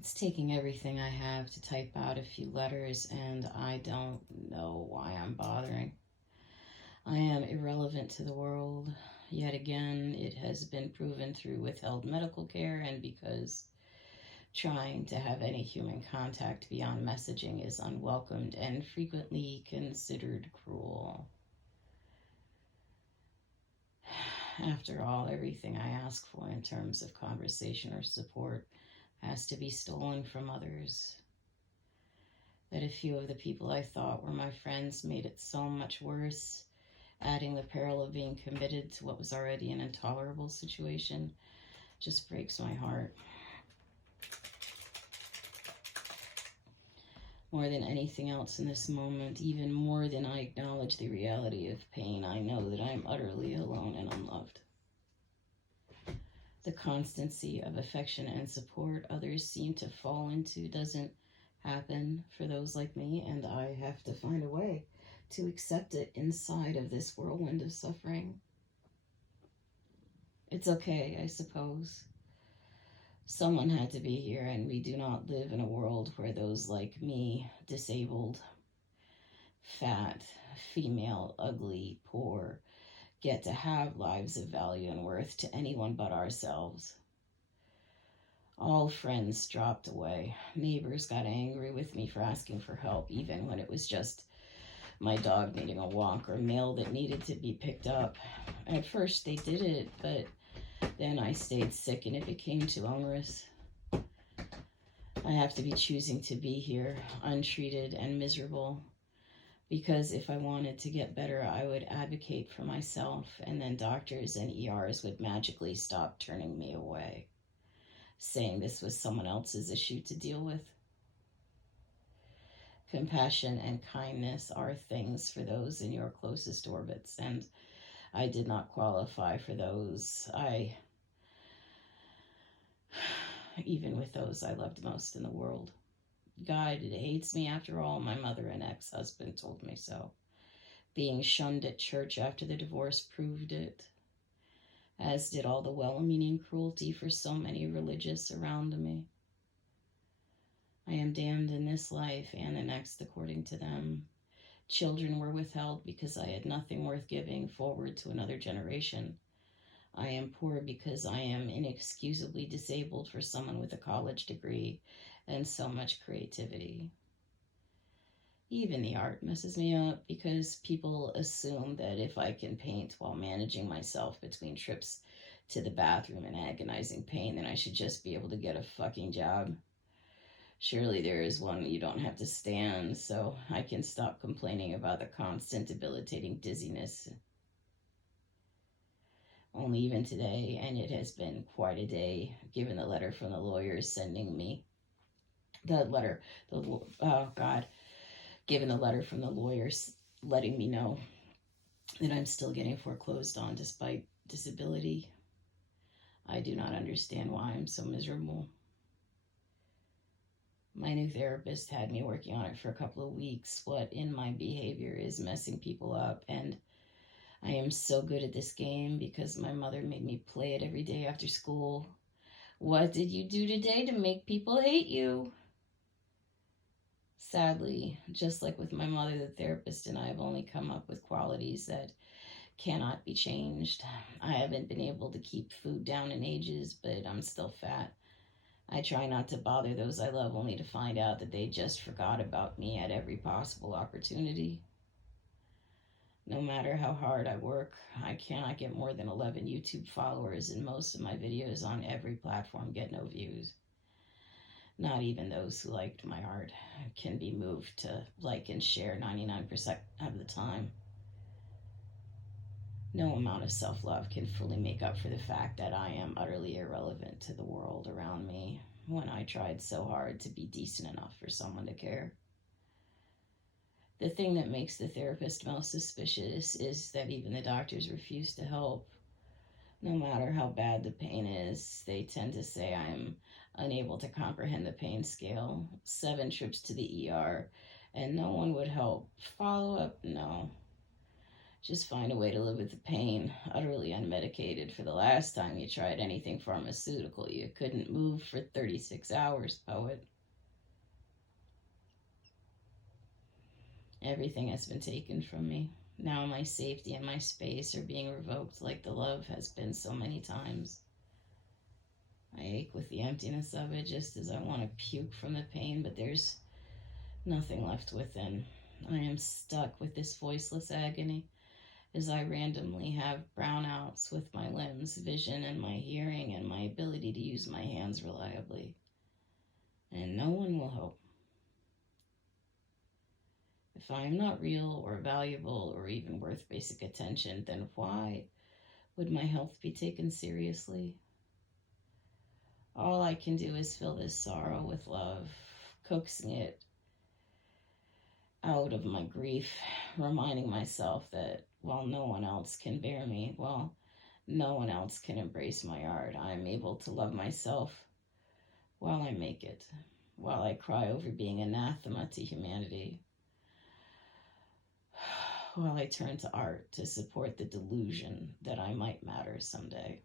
It's taking everything I have to type out a few letters, and I don't know why I'm bothering. I am irrelevant to the world. Yet again, it has been proven through withheld medical care and because trying to have any human contact beyond messaging is unwelcomed and frequently considered cruel. After all, everything I ask for in terms of conversation or support has to be stolen from others. That a few of the people I thought were my friends made it so much worse, adding the peril of being committed to what was already an intolerable situation, just breaks my heart. More than anything else in this moment, even more than I acknowledge the reality of pain, I know that I am utterly alone and unloved. The constancy of affection and support others seem to fall into doesn't happen for those like me, and I have to find a way to accept it inside of this whirlwind of suffering. It's okay, I suppose. Someone had to be here, and we do not live in a world where those like me, disabled, fat, female, ugly, poor, get to have lives of value and worth to anyone but ourselves. All friends dropped away. Neighbors got angry with me for asking for help, even when it was just my dog needing a walk or mail that needed to be picked up. At first, they did it, but then I stayed sick and it became too onerous. I have to be choosing to be here, untreated and miserable, because if I wanted to get better, I would advocate for myself, and then doctors and ERs would magically stop turning me away, saying this was someone else's issue to deal with. Compassion and kindness are things for those in your closest orbits, and I did not qualify for those. Even with those I loved most in the world. God hates me after all. My mother and ex-husband told me so. Being shunned at church after the divorce proved it, as did all the well-meaning cruelty for so many religious around me. I am damned in this life and the next according to them. Children were withheld because I had nothing worth giving forward to another generation. I am poor because I am inexcusably disabled for someone with a college degree and so much creativity. Even the art messes me up because people assume that if I can paint while managing myself between trips to the bathroom and agonizing pain, then I should just be able to get a fucking job. Surely there is one you don't have to stand, so I can stop complaining about the constant debilitating dizziness. Only even today, and it has been quite a day, given the letter from the lawyers sending me given the letter from the lawyers letting me know that I'm still getting foreclosed on despite disability. I do not understand why I'm so miserable. My new therapist had me working on it for a couple of weeks. What in my behavior is messing people up, and I am so good at this game because my mother made me play it every day after school. What did you do today to make people hate you? Sadly, just like with my mother, the therapist and I have only come up with qualities that cannot be changed. I haven't been able to keep food down in ages, but I'm still fat. I try not to bother those I love only to find out that they just forgot about me at every possible opportunity. No matter how hard I work, I cannot get more than 11 YouTube followers, and most of my videos on every platform get no views. Not even those who liked my art can be moved to like and share 99% of the time. No amount of self-love can fully make up for the fact that I am utterly irrelevant to the world around me when I tried so hard to be decent enough for someone to care. The thing that makes the therapist most suspicious is that even the doctors refuse to help. No matter how bad the pain is, they tend to say I'm unable to comprehend the pain scale. 7 trips to the ER, and no one would help. Follow up, no. Just find a way to live with the pain, utterly unmedicated. For the last time you tried anything pharmaceutical, you couldn't move for 36 hours, poet. Everything has been taken from me. Now my safety and my space are being revoked like the love has been so many times. I ache with the emptiness of it, just as I want to puke from the pain, but there's nothing left within. I am stuck with this voiceless agony as I randomly have brownouts with my limbs, vision, and my hearing, and my ability to use my hands reliably. And no one will help. If I am not real or valuable or even worth basic attention, then why would my health be taken seriously? All I can do is fill this sorrow with love, coaxing it out of my grief, reminding myself that while no one else can bear me, while no one else can embrace my art, I am able to love myself while I make it, while I cry over being anathema to humanity, while I turn to art to support the delusion that I might matter someday.